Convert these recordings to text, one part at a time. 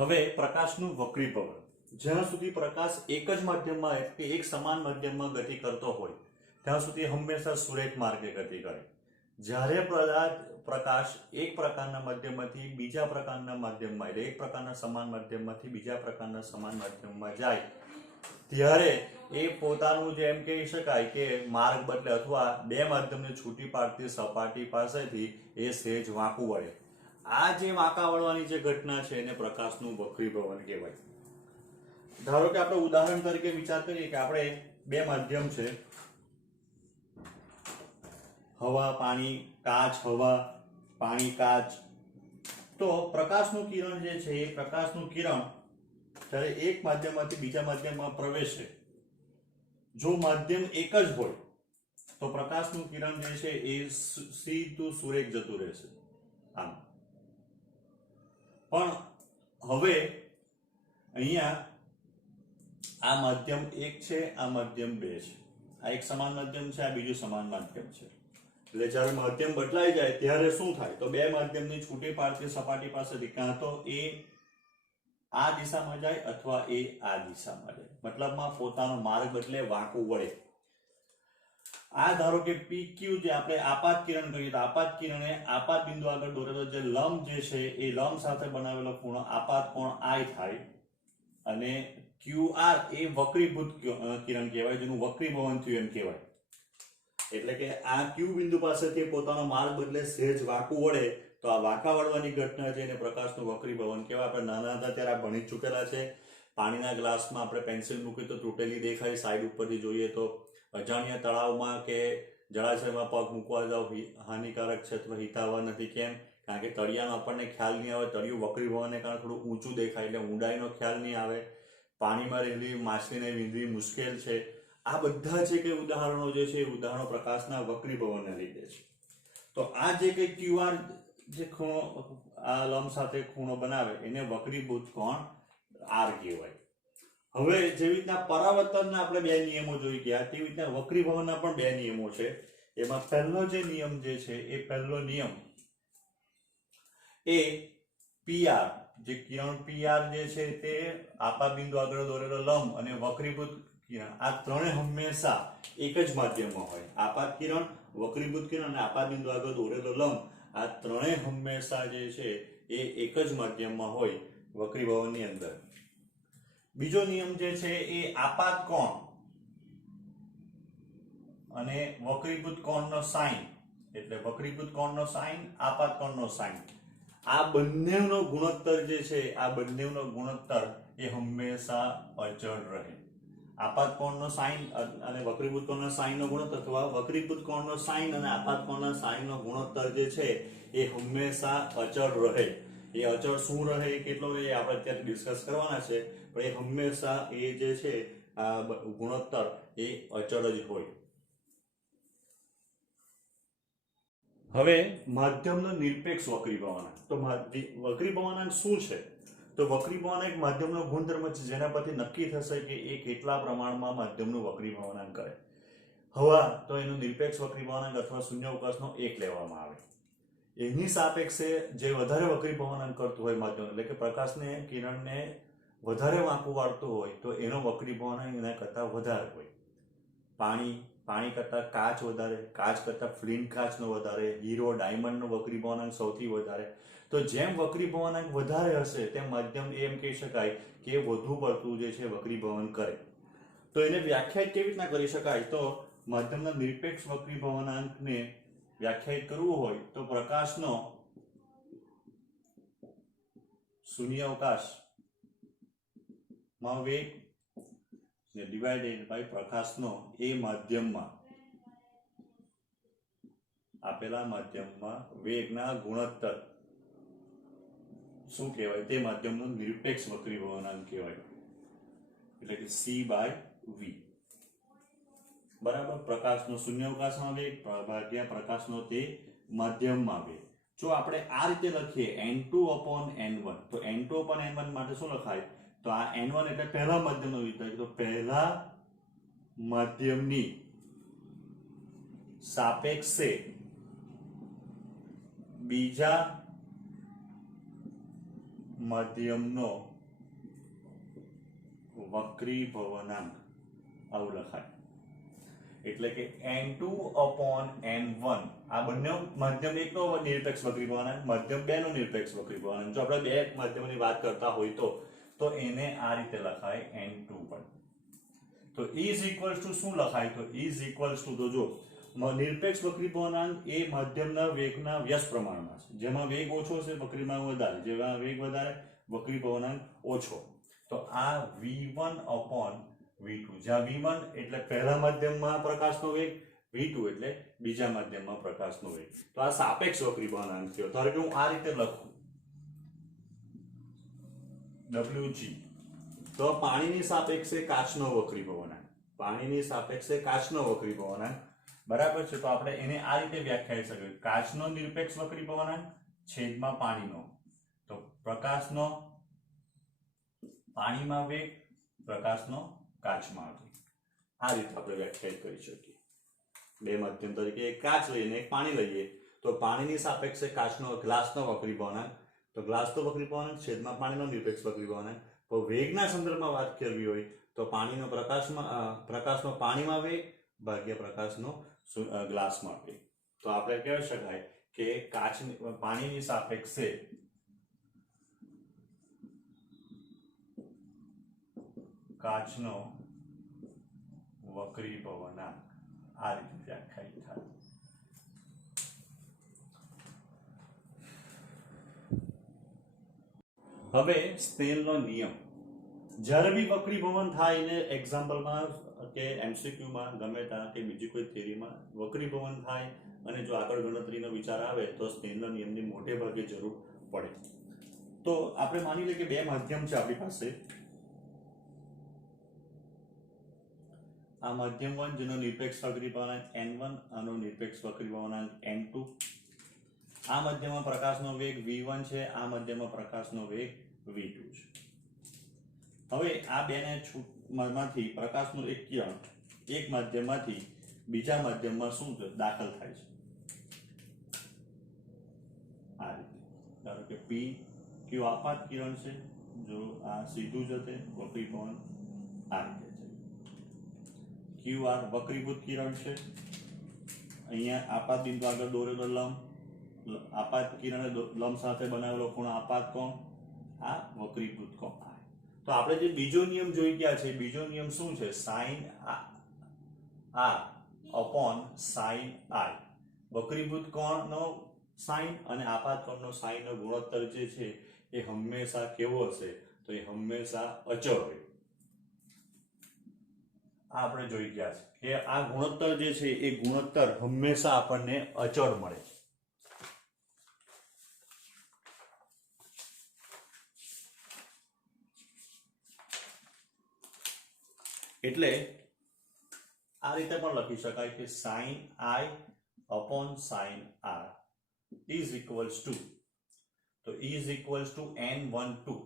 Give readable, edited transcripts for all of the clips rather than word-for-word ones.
હવે પ્રકાશનું વક્રીભવન, જ્યાં સુધી પ્રકાશ એક જ માધ્યમમાં કે એક સમાન માધ્યમમાં ગતિ કરતો હોય ત્યાં સુધી હંમેશા સુરેખ માર્ગે ગતિ કરે. જ્યારે પ્રકાશ એક પ્રકારના માધ્યમમાંથી બીજા પ્રકારના માધ્યમમાં, એટલે એક પ્રકારના સમાન માધ્યમમાંથી બીજા પ્રકારના સમાન માધ્યમમાં જાય ત્યારે એ પોતાનું જેમ કહી શકાય કે માર્ગ બદલે અથવા બે માધ્યમને છૂટી પાડતી સપાટી પાસેથી એ સહેજ વાંકું વળે. આ જે વાંકા વળવાની જે ઘટના છે એને પ્રકાશનું વક્રીભવન કહેવાય. ધારો કે આપણે ઉદાહરણ તરીકે વિચાર કરીએ કે આપણે બે માધ્યમ છે, હવા પાણી, કાચ હવા, પાણી કાચ. તો પ્રકાશનું કિરણ જે છે એ પ્રકાશનું કિરણ જ્યારે એક માધ્યમમાંથી બીજા માધ્યમમાં પ્રવેશે, જો માધ્યમ એક જ હોય તો પ્રકાશનું કિરણ જે છે એ સીધું સુરેખ જતું રહેશે આમ. પણ હવે અહીંયા આ માધ્યમ એક છે, આ માધ્યમ બે છે. આ એક સમાન માધ્યમ છે, આ બીજું સમાન માધ્યમ છે. એટલે જ્યારે માધ્યમ બદલાઈ જાય ત્યારે શું થાય તો બે માધ્યમની છૂટી પાડતી સપાટી પાસેથી કાં તો એ આ દિશામાં જાય અથવા એ આ દિશામાં જાય, મતલબમાં પોતાનો માર્ગ બદલે વાંકું વળે. આ ધારો કે PQ જે આપણે આપાત કિરણ કહીએ તો આપાત કિરણે આપાત બિંદુ આગળ દોરેલો જે લંબ જે છે એ લંબ સાથે બનાવેલો ખૂણો આપાત કોણ I થાય અને QR એ વક્રીભૂત કિરણ કહેવાય, જેનું વક્રીભવન થયું એમ કહેવાય. એટલે કે આ Q બિંદુ પાસેથી પોતાનો માર્ગ બદલે સહેજ વાંકું વળે તો આ વાંકા વળવાની ઘટના છે એને પ્રકાશનું વક્રીભવન કહેવાય. આપણે નાના હતા ત્યારે આ ભણી ચૂકેલા છે. પાણીના ગ્લાસમાં આપણે પેન્સિલ મૂકી તો તૂટેલી દેખાય, સાઈડ ઉપરથી જોઈએ તો. અજાણ્યા તળાવમાં કે જળાશયમાં પગ મૂકવા જાવ હાનિકારક છે અથવા હિતાવહ નથી. કેમ? કારણ કે તળિયાનો આપણને ખ્યાલ નહીં આવે, તળિયું વક્રીભવનને કારણે થોડું ઊંચું દેખાય એટલે ઊંડાઈનો ખ્યાલ નહીં આવે. પાણીમાં રહેલી માછલીને વીંધવી મુશ્કેલ છે. આ બધા જે કંઈ ઉદાહરણો જે છે એ ઉદાહરણો પ્રકાશના વક્રીભવનને લીધે છે. તો આ જે કંઈ QR જે ખૂણો આ લંબ સાથે ખૂણો બનાવે એને વક્રીભૂત કોણ R કહેવાય. હવે જેવી રીતના પરાવર્તનના આપણે બે નિયમો જોઈ ગયા તેવી રીતના વક્રીભવનના પણ બે નિયમો છે. એમાં પહેલો જે નિયમ જે છે એ પહેલો નિયમ એ PR, જે કિરણ PR જે છે તે આપાત બિંદુ આગળ દોરેલો લંબ અને વક્રીભૂત કિરણ આ ત્રણે હંમેશા એક જ માધ્યમમાં હોય. આપાત કિરણ, વક્રીભૂત કિરણ અને આપાત બિંદુ આગળ દોરેલો લંબ આ ત્રણે હંમેશા જે છે એ એક જ માધ્યમમાં હોય વક્રીભવનની અંદર. બીજો નિયમ જે છે એ આપાત કોણ અને વક્રીભૂત કોણનો સાઇન, એટલે વક્રીભૂત કોણનો સાઇન, આપાત કોણનો સાઇન, આ બંનેનો ગુણોત્તર જે છે આ બંનેનો ગુણોત્તર એ હંમેશા અચળ રહે. આપાત કોણનો સાઇન અને વક્રીભૂત કોણના સાઇનનો ગુણોત્તર અથવા વક્રીભૂત કોણનો સાઇન અને આપાત કોણના સાઇનનો ગુણોત્તર જે છે એ હંમેશા અચળ રહે. એ અચળ શું રહે, કેટલો રહે આપણે અત્યારે ડિસ્કસ કરવાના છે, પણ એ હંમેશા એ જે છે આ ગુણોત્તર એ અચળ જ હોય. હવે માધ્યમનો નિરપેક્ષ વક્રીભવનાંક. તો વક્રીભવનાંક શું છે? તો વક્રીભવનાંક માધ્યમનો ગુણધર્મ છે જેના પરથી નક્કી થશે કે એ કેટલા પ્રમાણમાં માધ્યમનું વક્રીભવનાંક કરે. હવા તો એનું નિરપેક્ષ વક્રીભવનાંક અથવા શૂન્યાવકાશનો 1 લેવામાં આવે. એની સાપેક્ષે જે વધારે વક્રીભવનાંક કરતું હોય માધ્યમ, એટલે કે પ્રકાશને કિરણને વધારે વાંકું વાળતું હોય તો એનો વક્રીભવનાંક એના કરતાં વધારે હોય. પાણી કરતાં કાચ વધારે, કાચ કરતાં ફ્લિન્ટ કાચનો વધારે, હીરો ડાયમંડનો વક્રીભવનાંક સૌથી વધારે. તો જેમ વક્રીભવનાંક વધારે હશે તેમ માધ્યમ એમ કહી શકાય કે વધુ પડતું જે છે વક્રીભવન કરે. તો એને વ્યાખ્યાયિત કેવી રીતના કરી શકાય? તો માધ્યમના નિરપેક્ષ વક્રીભવનાંકને વ્યાખ્યાયિત કરવું હોય તો પ્રકાશનો શૂન્યાવકાશમાં વેગ ડિવાઇડેડ બાય પ્રકાશનો એ માધ્યમમાં આપેલા માધ્યમમાં વેગના ગુણોત્તર શું કહેવાય? તે માધ્યમનો નિરપેક્ષ વક્રીભવનાંક કહેવાય, એટલે કે C/V. બરાબર. પ્રકાશનો શૂન્યાવકાશમાં વેગ ભાગ્યા પ્રકાશનો તે માધ્યમમાં વેગ. જો આપણે આ રીતે લખીએ N2/N1, તો N2/N1 માટે શું લખાય? તો આ N1 એટલે પહેલા માધ્યમનો વિસ્તાર, તો પહેલા માધ્યમની સાપેક્ષે બીજા માધ્યમનો વક્રીભવનાંક આવું લખાય. એટલે કે n2 upon n1 આ બંને માધ્યમ એકનો નિરપેક્ષ વક્રીભવનાંક, માધ્યમ બે નો નિરપેક્ષ વક્રીભવનાંક. જો આપણે બે માધ્યમોની વાત કરતા હોય તો એને આ રીતે લખાય n2 પણ. તો ઇઝ ઇક્વલ્સ ટુ શું લખાય? તો ઇઝ ઇક્વલ્સ ટુ, તો જો નિરપેક્ષ વક્રીભવનાંક એ માધ્યમના વેગના વ્યસ્ત પ્રમાણમાં છે. જેમાં વેગ ઓછો છે વક્રીભવનાંક વધારે, જેમાં વેગ વધારે વક્રીભવનાંક ઓછો. તો આ v1 upon v2, જ્યાં v1 એટલે પહેલા માધ્યમમાં પ્રકાશનો વેગ, v2 એટલે બીજા માધ્યમમાં પ્રકાશનો વેગ. તો આ સાપેક્ષ વક્રીભવનાંક થયો. ધારો કે હું આ રીતે લખું wg, તો પાણીની સાપેક્ષે કાચનો વક્રીભવનાંક, પાણીની સાપેક્ષે કાચનો વક્રીભવનાંક બરાબર છે. તો આપણે એને આ રીતે વ્યાખ્યાયિત કરીએ, કાચનો નિરપેક્ષ વક્રીભવનાંક છેદમાં પાણીનો. તો પ્રકાશનો પાણીમાં વેગ, પ્રકાશનો કાચમાં વેગ, આ રીતે આપણે વ્યાખ્યાયિત કરી શકીએ. બે માધ્યમ તરીકે એક કાચ લઈને એક પાણી લઈએ, તો પાણીની સાપેક્ષે કાચનો ગ્લાસનો વક્રીભવનાંક, તો ગ્લાસનો વક્રીભવનાંક છેદમાં પાણીનો નિરપેક્ષ વક્રીભવનાંક. તો વેગના સંદર્ભમાં વાત કરવી હોય તો પાણીનો પ્રકાશનો પાણીમાં વેગ ભાગ્યા પ્રકાશનો ગ્લાસમાં વેગ. તો આપણે કહી શકાય કે પાણીની સાપેક્ષે કાચનો વક્રીભવનાંક આ રીતે વ્યાખ્યાયિત થાય. હવે સ્નેલનો નિયમ, જ્યારે બી વક્રીભવન થાય ને એક્ઝામ્પલમાં કે એમસીક્યુમાં ગમે ત્યાં કે બીજી કોઈ થિયરીમાં વક્રીભવન થાય અને જો આગળ ગણતરીનો વિચાર આવે તો સ્નેલના નિયમની મોટે ભાગે જરૂર પડે. તો આપણે માની લઈએ કે બે માધ્યમ છે આપણી પાસે. આ માધ્યમ 1 જેનો નિરપેક્ષ વક્રીભવનાંક n1 આનો નિરપેક્ષ વક્રીભવનાંક n2. આ માધ્યમમાં પ્રકાશનો વેગ v1 છે, આ માધ્યમમાં પ્રકાશનો વેગ v2 છે. હવે આ બેને માંથી પ્રકાશનું એક કિરણ એક માધ્યમમાંથી બીજા માધ્યમમાં શું દાખલ થાય છે આ રીતે. ધારો કે p q આપાત કિરણ છે, જો આ સીધું જતે વક્રીભવન આ રીતે છે. qr વક્રીભૂત કિરણ છે, અહીંયા આપાત બિંદુ આગળ દોરેલો લંબ, આપાત કિરણ લંબ સાથે બનાવેલો ખૂણો આપાત કોણ, આ વક્રીભૂત કોણ. તો આપણે જે બીજો નિયમ જોઈ ગયા છે, બીજો નિયમ શું છે? sin r upon sin i. વક્રીભૂત કોણનો sin અને આપાત કોણનો sin નો ગુણોત્તર જે છે એ હંમેશા કેવો હશે? તો એ હંમેશા અચળ હોય. આ આપણે જોઈ ગયા છે કે આ ગુણોત્તર જે છે એ ગુણોત્તર હંમેશા આપણને અચળ મળે. એટલે આ રીતે પણ લખી શકાય કે sin i upon sin r is equals to, તો is equals to n12.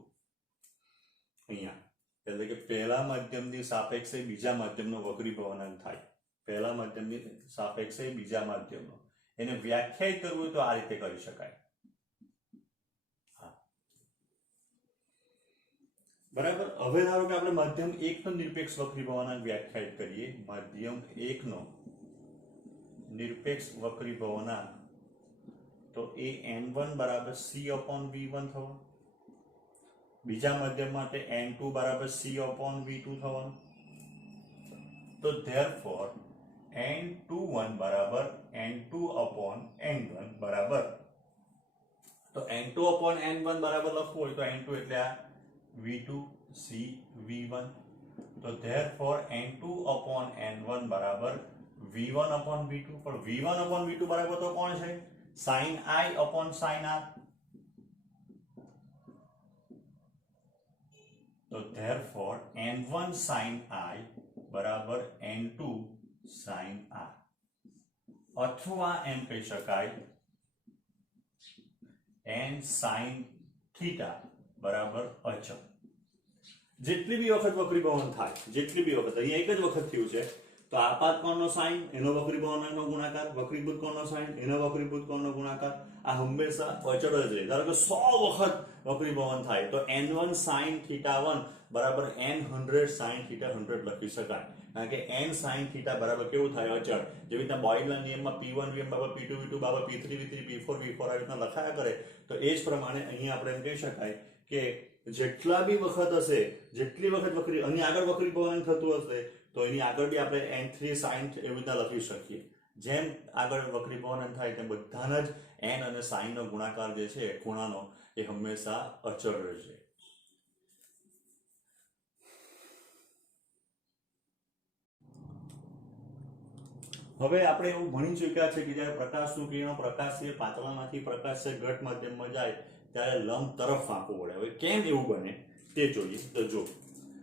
અહીંયા એટલે કે પહેલા માધ્યમની સાપેક્ષે બીજા માધ્યમનો વક્રીભવનાંક થાય, પહેલા માધ્યમની સાપેક્ષે બીજા માધ્યમનો. એને વ્યાખ્યાયિત કરવું હોય તો આ રીતે કરી શકાય. બરાબર. હવે ધારો કે આપણે માધ્યમ 1 નો નિરપેક્ષ વક્રીભવનાંક વ્યાખ્યાયિત કરીએ. માધ્યમ 1 નો નિરપેક્ષ વક્રીભવનાંક તો એ n1 બરાબર c upon v1 થવાનો, બીજા માધ્યમ માટે n2 બરાબર c upon v2 થવાનું. તો therefore n21 બરાબર n2 upon n1 બરાબર, તો n2 upon n1 બરાબર લખવું હોય તો n2 એટલે આ v2 c v1. તો therefore n2 upon n1 બરાબર v1 upon v2. પણ v1 upon v2 બરાબર તો કોણ છે? sin i upon sin r. તો therefore n1 sin i બરાબર n2 sin r. અથવા એમ કહી શકાય n sin theta બરાબર અચળ. જેટલી બી વખત વક્રીભવન થાય, જેટલી બી વખત, અહીંયા એક જ વખત થયું છે તો આપાત કોણનો સાઇન એનો વક્રીભવનાંકનો ગુણાકાર, વક્રીભૂત કોણનો સાઇન એનો વક્રીભૂત કોણનો ગુણાકાર, આ હંમેશા અચળ જ રહે. ધારો કે 100 વખત વક્રીભવન થાય તો n1 sin θ1 બરાબર n 100 sin θ 100 લખી શકાય, કારણ કે n sin θ બરાબર કેવું થાય? અચળ. જેવી રીતના બોયલના નિયમમાં p1 vm બરાબર p2 v2 બરાબર p3 v3 p4 v4 આ રીતના લખાયા કરે, તો એ જ પ્રમાણે અહીંયા આપણે એમ કહી શકાય કે જેટલા બી વખત હશે, જેટલી વખત અહીં આગળ વક્રીભવન થતું હશે તો એની આગળ બી આપણે n3 sin એવી રીતના લખી શકીએ. જેમ આગળ વક્રીભવન થાય તેમ બધાના જ n અને sin નો ગુણાકાર જે છે ખૂણાનો એ હંમેશા અચળ રહેશે. હવે આપણે એવું ભણી ચૂક્યા છે કે જ્યારે પ્રકાશનું કિરણ પ્રકાશીય પાતળામાંથી પ્રકાશીય ઘટ માધ્યમમાં જાય ત્યારે લંબ તરફ વાંકવું પડે. હવે કેમ એવું બને તે જોઈએ. તો જો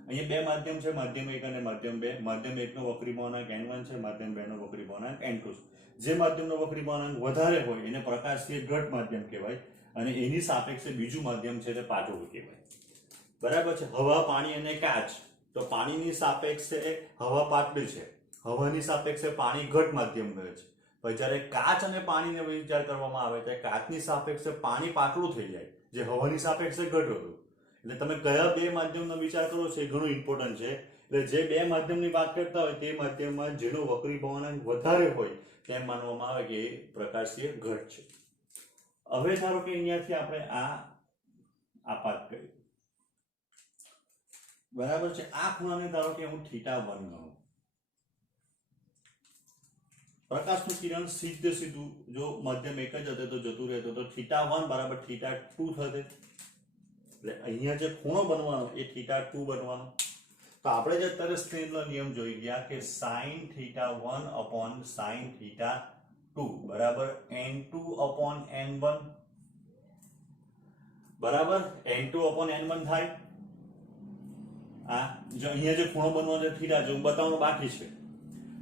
અહીંયા બે માધ્યમ છે, માધ્યમ 1 અને માધ્યમ 2. માધ્યમ 1 નો વક્રીભવનાંક n1 છે, માધ્યમ 2 નો વક્રીભવનાંક n2 છે. જે માધ્યમનો વક્રીભવનાંક વધારે હોય એને પ્રકાશીય ઘટ માધ્યમ કહેવાય અને એની સાપેક્ષે બીજું માધ્યમ છે તે પાતળું કહેવાય. બરાબર છે. હવા, પાણી અને કાચ. તો પાણીની સાપેક્ષે હવા પાતળી છે, હવાની સાપેક્ષે પાણી ઘટ માધ્યમ રહે છે. પણ જ્યારે કાચ અને પાણીનો વિચાર કરવામાં આવે ત્યારે કાચની સાપેક્ષે પાણી પાતળું થઈ જાય, જે હવાની સાપેક્ષે ઘટ હતું. એટલે તમે કયા બે માધ્યમનો વિચાર કરો છો એ ઘણું ઇમ્પોર્ટન્ટ છે. એટલે જે બે માધ્યમની વાત કરતા હોય તે માધ્યમમાં જેનો વક્રીભવનાંક વધારે હોય તેમ માનવામાં આવે કે એ પ્રકાશીય ઘટ છે. હવે ધારો કે અહીંયાથી આપણે આપાત કરીએ, બરાબર છે. આ ખૂણાને ધારો કે હું θ1 ગણું. પ્રકાશનું કિરણ સીધું જો મધ્યમ એક જ હશે તો જતું રહેતું, તો θ1 બરાબર θ2 થશે. એટલે અહીંયા જે ખૂણો બનવાનો એ θ2 બનવાનો. તો આપણે જે અત્યારે સ્નેલનો નિયમ જોઈ ગયા કે sin θ1 upon sin θ2 બરાબર n2 upon n1 બરાબર n2 upon n1 થાય. જો અહીંયા જે ખૂણો બનવાનો છે θ, જો હું બતાવવાનું બાકી છે,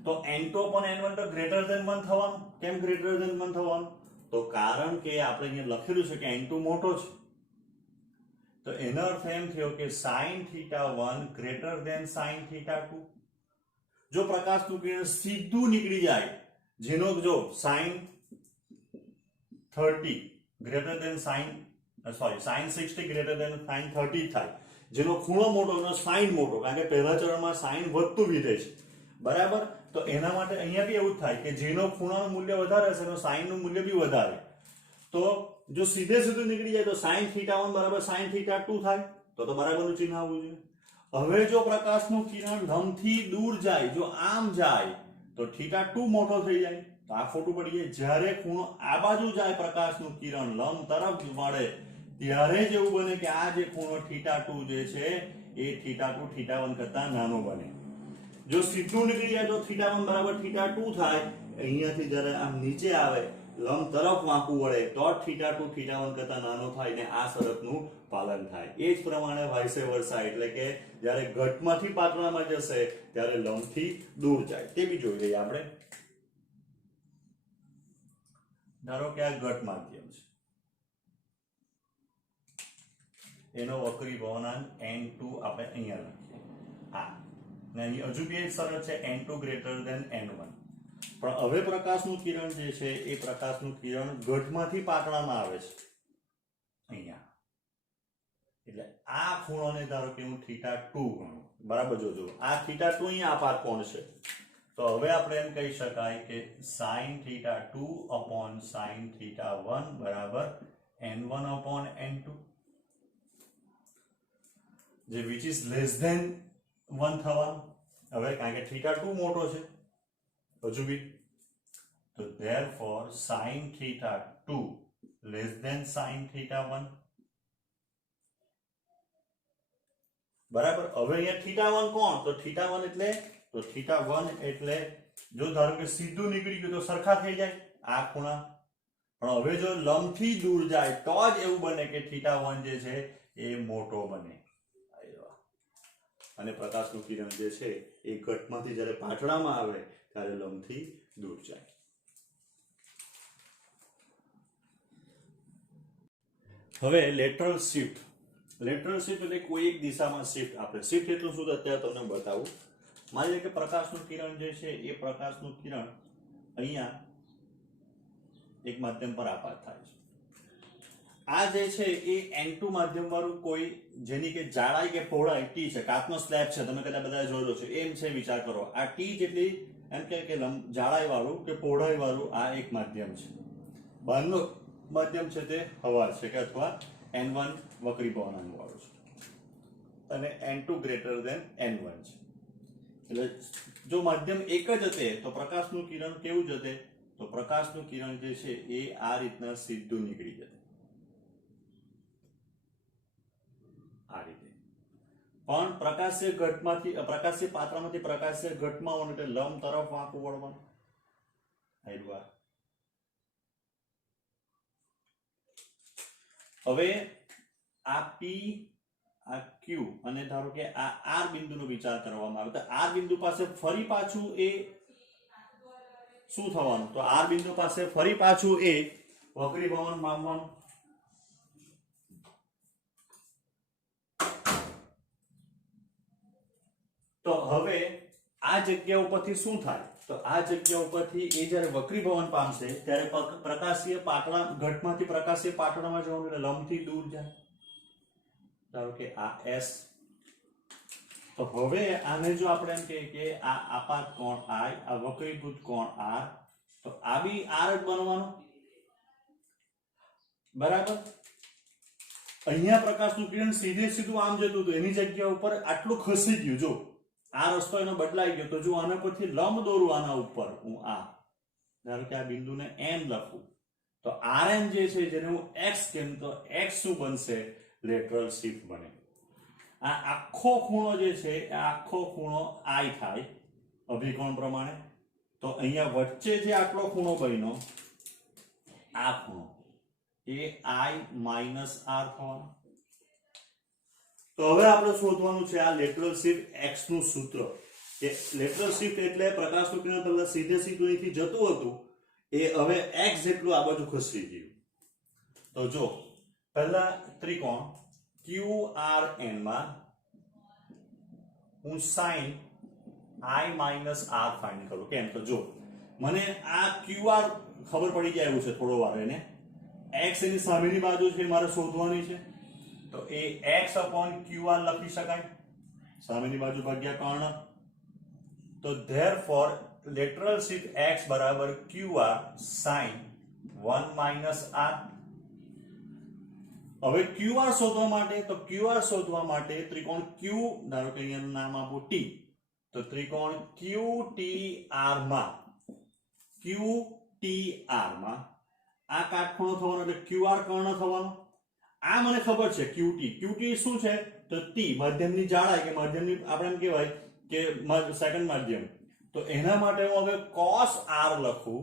તો n2 upon n1 તો ગ્રેટર ધેન 1 થવાનું. કેમ ગ્રેટર ધેન 1 થવાનું? તો કારણ કે આપણે અહીંયા લખેલું છે કે n2 મોટો છે, તો એનો અર્થ એમ થયો કે sin θ1 ગ્રેટર ધેન sin θ2. જો પ્રકાશનું કિરણ સીધું નીકળી જાય, જેનો જો sin 30 greater than sin 60 greater than sin 30 થાય, જેનો ખૂણો મોટો એનો sin મોટો, કારણ કે પહેલા ચરણમાં sin વધતું વિધેય છે, બરાબર. તો એના માટે અહીંયા બી એવું થાય કે જેનો ખૂણાનું મૂલ્ય વધારે હશે એનો sin નું મૂલ્ય બી વધારે. તો જો સીધું નીકળી જાય તો sin θ1 બરાબર sin θ2 થાય, તો બરાબરનું ચિહ્ન આવવું જોઈએ. હવે જો પ્રકાશનું કિરણ લંબથી દૂર જાય, જો આમ જાય તો θ2 મોટો થઈ જાય, તો આ ખોટું પડી જાય. જ્યારે ખૂણો આ બાજુ જાય પ્રકાશનું કિરણ લંબ તરફ મળે ત્યારે જ એવું બને કે આ જે ખૂણો θ2 જે છે એ θ2 θ1 કરતા નાનો બને. જો સીધું નીકળી જાય તો θ1 બરાબર θ2 થાય. અહીંયાથી જ્યારે આમ નીચે આવે લંબ તરફ વાંકું વળે તો θ2 θ1 કરતા નાનો થાય ને આ શરતનું પાલન થાય. એ જ પ્રમાણે વાઇસ વર્સા, એટલે કે જ્યારે ઘટમાંથી પાતળામાં જશે ત્યારે લંબથી દૂર જાય. તે બી જોઈ લઈએ આપણે. ધારો કે આ ઘટ માધ્યમ છે, એનો વક્રીભવનાંક n2 આપણે અહીંયા લખીએ. ને અહીં હજુ બી એક શરત છે n2 ગ્રેટર ધેન n1. પણ હવે પ્રકાશનું કિરણ જે છે એ પ્રકાશનું કિરણ ઘટમાંથી પાતળામાં આવે છે અહીંયા. એટલે આ ખૂણોને ધારો કે હું θ2 ગણું, બરાબર. જોજો આ θ2 અહીંયા આપાત કોણ છે, તો હવે આપણે એમ કહી શકાય કે sin θ2 upon sin θ1 બરાબર n1 upon n2, જે which is less than 1 થવાનું. હવે કારણ કે θ2 મોટો છે હજુ બી, તો therefore sin θ2 less than sin θ1 બરાબર. હવે અહીંયા θ1 કોણ? તો θ1 એટલે જો ધારો કે સીધું નીકળી ગયું તો સરખા થઈ જાય આ ખૂણા. પણ હવે જો લંબથી દૂર જાય તો જ એવું બને કે θ1 જે છે એ મોટો બને. અને પ્રકાશનું કિરણ જે છે એ ઘટમાંથી જ્યારે પાતળામાં આવે ત્યારે લંબથી દૂર જાય. હવે લેટરલ શિફ્ટ. લેટરલ શિફ્ટ એટલે કોઈ એક દિશામાં શિફ્ટ આપે. શિફ્ટ એટલું શું અત્યારે તમને બતાવું. માની લો કે પ્રકાશનું કિરણ જે છે એ પ્રકાશનું કિરણ અહીંયા એક માધ્યમ પર આપાત થાય છે. આ જે છે એ N2 માધ્યમ વાળું કોઈ જેની કે જાડાઈ કે પહોળાઈ T છે, કાચનો સ્લેબ છે, તમે કદાચ બધા જોયેલો છે, એમ છે, વિચાર કરો. આ T જેટલી એમ કે જાડાઈ વાળું કે પહોળાઈ વાળું આ એક માધ્યમ છે. બહારનું માધ્યમ છે તે હવા છે કે અથવા N1 વક્રીભવન વાળું છે અને N2 ગ્રેટર ધેન N1 છે. એટલે જો માધ્યમ એક જ હશે તો પ્રકાશનું કિરણ કેવું જશે? તો પ્રકાશનું કિરણ જે છે એ આ રીતના સીધું નીકળી જશે, આ રીતે. પણ પ્રકાશીય ઘટમાંથી પ્રકાશીય પાત્રમાંથી પ્રકાશીય ઘટમાં આવવાનું એટલે લંબ તરફ વાંકું વળવાનું. હવે આ P, આ Q અને ધારો કે આ R બિંદુનો વિચાર કરવામાં આવે તો R બિંદુ પાસે ફરી પાછું એ શું થવાનું? તો R બિંદુ પાસે ફરી પાછું એ વક્રીભવન પામવાનું. તો હવે આ જગ્યા ઉપરથી શું થાય? તો આ જગ્યા ઉપરથી એ જ્યારે વક્રીભવન પામશે ત્યારે પ્રકાશીય પાટલા ઘટમાંથી પ્રકાશીય પાટલામાં જવાનું એટલે લંબથી દૂર જાય. ધારો કે આ S. તો હવે આને જો આપણે એમ કહીએ કે આ આપાત કોણ I, આ વક્રીભૂત કોણ R, તો આ બી R જ બનવાનું, બરાબર. અહીંયા પ્રકાશનું કિરણ સીધે સીધું આમ જતું હતું, એની જગ્યા ઉપર આટલું ખસી ગયું. જો આ રસ્તો એનો બદલાઈ ગયો. તો જો આના પરથી લંબ દોરું આના ઉપર, હું આ ધારો કે આ બિંદુને N લખું તો Rn જે છે જેને હું X કેમ તો X શું બનશે? લેટરલ શિફ્ટ બને. આ આખો ખૂણો જે છે આ આખો ખૂણો I થાય અભિકોણ પ્રમાણે. તો અહીંયા વચ્ચે જે આટલો ખૂણો બન્યો આ ખૂણો એ I માઇનસ R થવાનો. તો હવે આપણે શોધવાનું છે આ લેટરલ શિફ્ટ X નું સૂત્ર. કે લેટરલ શિફ્ટ એટલે પ્રકાશનું કિરણ પહેલા સીધે સીધું અહીંથી જતું હતું એ હવે X જેટલું આ બાજુ ખસી ગયું. તો જો પહેલા ત્રિકોણ QRN માં હું sin I minus R find કરું. કેમ? તો જો મને આ QR ખબર પડી જાય એવું છે થોડો વાર એને. X એની સામેની બાજુ છે મારે શોધવાની છે. તો એ X upon QR લખી શકાય, સામેની બાજુ ભાગ્યા કર્ણ. તો therefore lateral shift X બરાબર QR sin 1 minus R. હવે QR શોધવા માટે ત્રિકોણ Q, ધારો કે અહીંયાનું નામ આપું T, તો ત્રિકોણ QTR માં આ કાટખૂણો થવાનો એટલે QR કર્ણ થવાનો. આ મને ખબર છે QT શું છે? તો T માધ્યમની જાડાઈ કે માધ્યમની આપણે એમ કહેવાય કે સેકન્ડ માધ્યમ. તો એના માટે હું હવે cos R લખું.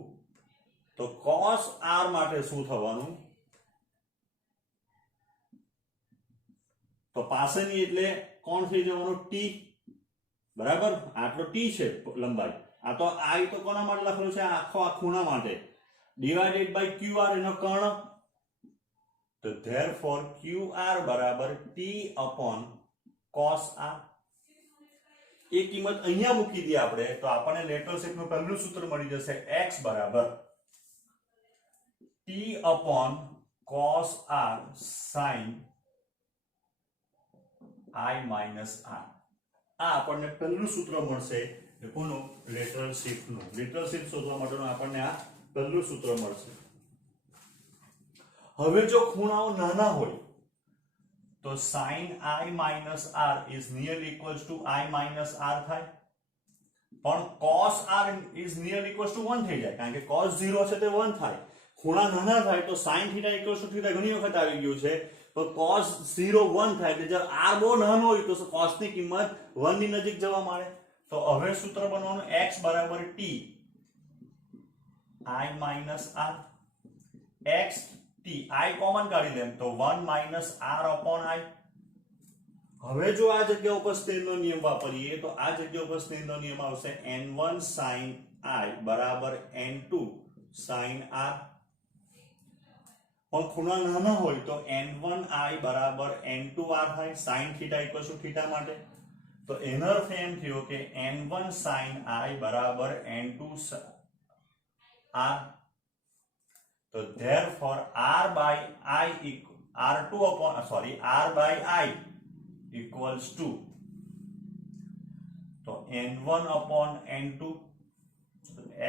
તો cos R માટે શું થવાનું? તો પાસેની એટલે કોણ થઈ જવાનું? T, બરાબર. આટલો T છે લંબાઈ. આ તો I તો કોના માટે લખેલું છે? આખો આ ખૂણા માટે. ડિવાઇડેડ બાય QR એનો કર્ણ. તો therefore QR બરાબર T upon cos R. એ કિંમત અહીંયા મૂકી દઈએ આપણે તો આપણને લેટરલ શિફ્ટનું પહેલું સૂત્ર મળી જશે. X બરાબર T upon cos R sin I minus R. આ આપણને પહેલું સૂત્ર મળશે કોનું? લેટરલ શિફ્ટનું. લેટરલ શિફ્ટ શોધવા માટેનું આપણને આ પહેલું સૂત્ર મળશે. હવે જો ખૂણાઓ નાના હોય તો sin I minus R is nearly equals to I minus R થાય. પણ cos R is nearly equals to 1 થઈ જાય, કારણ કે cos 0 છે તે 1 થાય. ખૂણા નાના થાય તો sin θ equals to θ ઘણી વખત આવી ગયું છે. તો cos 0 1 થાય એટલે જ્યારે R બહુ નાનો હોય તો cos ની કિંમત 1 ની નજીક જવા માંડે. તો હવે સૂત્ર બનવાનું X બરાબર T I minus R. X T I common કાઢી લેમ તો 1 minus R upon I. હવે જો આ જગ્યા ઉપર સ્નેલનો નિયમ વાપરીએ તો આ જગ્યા ઉપર સ્નેલનો નિયમ આવશે N1 sin I બરાબર N2 sin R. પણ ખૂણા નાના હોય તો N1 I બરાબર N2 R થાય. sin θ equals to θ માટે. તો એનો અર્થ એમ થયો કે N1 sin I બરાબર N2 R. તો therefore R by I equal R2 upon sorry R by I equals to तो N1 upon N2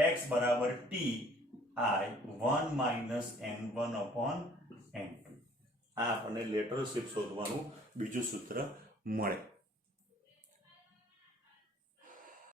X बराबर T I 1 minus N1 upon N2 આ આપણને લેટરલ શિફ્ટ શોધવાનું બીજું સૂત્ર મળે.